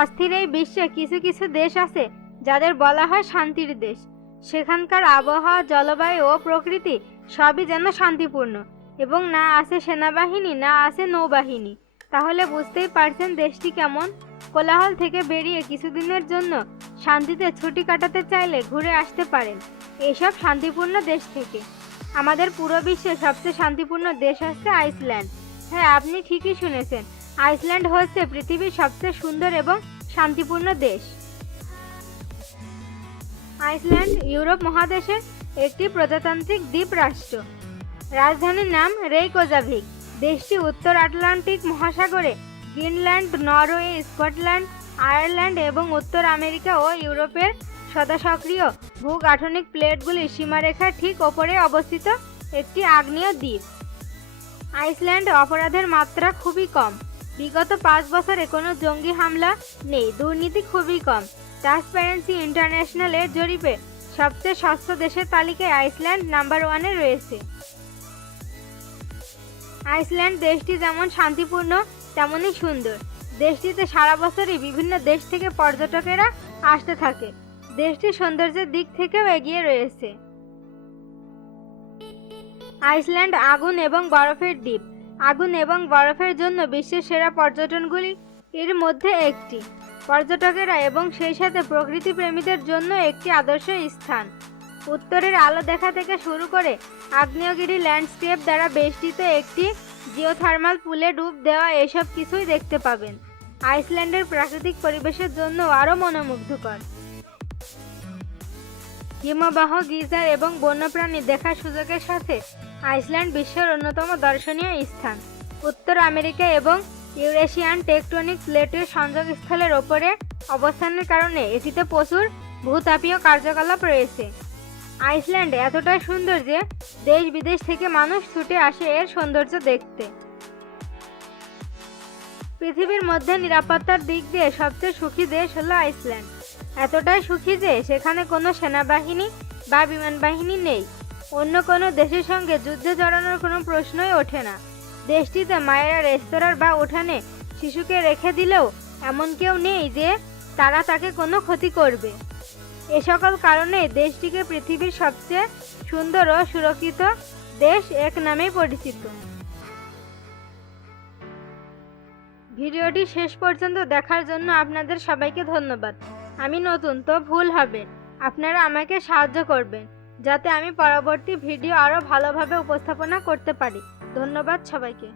অস্থির এই বিশ্বে কিছু কিছু দেশ আছে যাদের বলা হয় শান্তির দেশ। সেখানকার আবহাওয়া, জলবায়ু ও প্রকৃতি সবই যেন শান্তিপূর্ণ। এবং না আছে সেনাবাহিনী, না আছে নৌবাহিনী। তাহলে বুঝতেই পারছেন দেশটি কেমন? কোলাহল থেকে বেরিয়ে কিছুদিনের জন্য শান্তিতে ছুটি কাটাতে চাইলে ঘুরে আসতে পারেন এসব শান্তিপূর্ণ দেশ থেকে। আমাদের পুরো বিশ্বের সবচেয়ে শান্তিপূর্ণ দেশ হচ্ছে আইসল্যান্ড। হ্যাঁ আপনি ঠিকই শুনেছেন। আইসল্যান্ড হচ্ছে পৃথিবীর সবচেয়ে সুন্দর এবং শান্তিপূর্ণ দেশ। আইসল্যান্ড ইউরোপ মহাদেশের একটি প্রজাতান্ত্রিক দ্বীপ রাষ্ট্র রাজধানীর নাম রেইকোজাভিক। দেশটি উত্তর আটলান্টিক মহাসাগরে গ্রিনল্যান্ড, নরওয়ে, স্কটল্যান্ড, আয়ারল্যান্ড এবং উত্তর আমেরিকা ও ইউরোপের সদাসক্রিয় ভূগাঠনিক প্লেটগুলির সীমারেখার ঠিক ওপরে অবস্থিত একটি আগ্নেয় দ্বীপ। আইসল্যান্ড অপরাধের মাত্রা খুবই কম। বিগত পাঁচ বছরে কোনো জঙ্গি হামলা নেই, দুর্নীতি খুবই কম। ট্রান্সপারেন্সি ইন্টারন্যাশনালের জরিপে সবচেয়ে স্বচ্ছ দেশের তালিকায় আইসল্যান্ড নাম্বার ওয়ানে রয়েছে। আইসল্যান্ড দেশটি যেমন শান্তিপূর্ণ, তেমনই সুন্দর। দেশটিতে সারা বছরই বিভিন্ন দেশ থেকে পর্যটকেরা আসতে থাকে। দেশটির সৌন্দর্যের দিক থেকেও এগিয়ে রয়েছে। আইসল্যান্ড আগুন এবং বরফের দ্বীপ। আগুন এবং বরফের জন্য বিশ্বের সেরা পর্যটনগুলি এর মধ্যে একটি। পর্যটকেরা এবং সেই সাথে প্রকৃতি প্রেমীদের জন্য একটি আদর্শ স্থান। উত্তরের আলো দেখা থেকে শুরু করে আগ্নেয়গিরি ল্যান্ডস্কেপ দ্বারা বেষ্টিত একটি জিওথার্মাল পুলে ডুব দেওয়া এসব কিছুই দেখতে পাবেন। আইসল্যান্ডের প্রাকৃতিক পরিবেশের জন্য আরও মনোমুগ্ধকর। হিমবাহ, গিজার এবং বন্যপ্রাণী দেখার সুযোগের সাথে আইসল্যান্ড বিশ্বের অন্যতম দর্শনীয় স্থান। উত্তর আমেরিকা এবং ইউরেশিয়ান টেকটনিক প্লেটের সংযোগস্থলের ওপরে অবস্থানের কারণে এটিতে প্রচুর ভূতাপীয় কার্যকলাপ রয়েছে। আইসল্যান্ড এতটাই সুন্দর যে দেশ বিদেশ থেকে মানুষ ছুটে আসে এর সৌন্দর্য দেখতে। পৃথিবীর মধ্যে নিরাপত্তার দিক দিয়ে সবচেয়ে সুখী দেশ হলো আইসল্যান্ড। এতটাই সুখী যে সেখানে কোনো সেনাবাহিনী বা বিমান বাহিনী নেই। অন্য কোনো দেশের সঙ্গে যুদ্ধে জড়ানোর কোনো প্রশ্নই ওঠে না। দেশটিতে মায়েরা রেস্তোরাঁর বা উঠানে শিশুকে রেখে দিলেও এমন কেউ নেই যে তারা তাকে কোনো ক্ষতি করবে। এ সকল কারণে দেশটিকে পৃথিবীর সবচেয়ে সুন্দর ও সুরক্ষিত দেশ এক নামেই পরিচিত। ভিডিওটি শেষ পর্যন্ত দেখার জন্য আপনাদের সবাইকে ধন্যবাদ। আমি নতুন, তো ভুল হবে। আপনারা আমাকে সাহায্য করবেন। যাতে আমি পরবর্তী ভিডিও আরও ভালোভাবে উপস্থাপনা করতে পারি। ধন্যবাদ সবাইকে।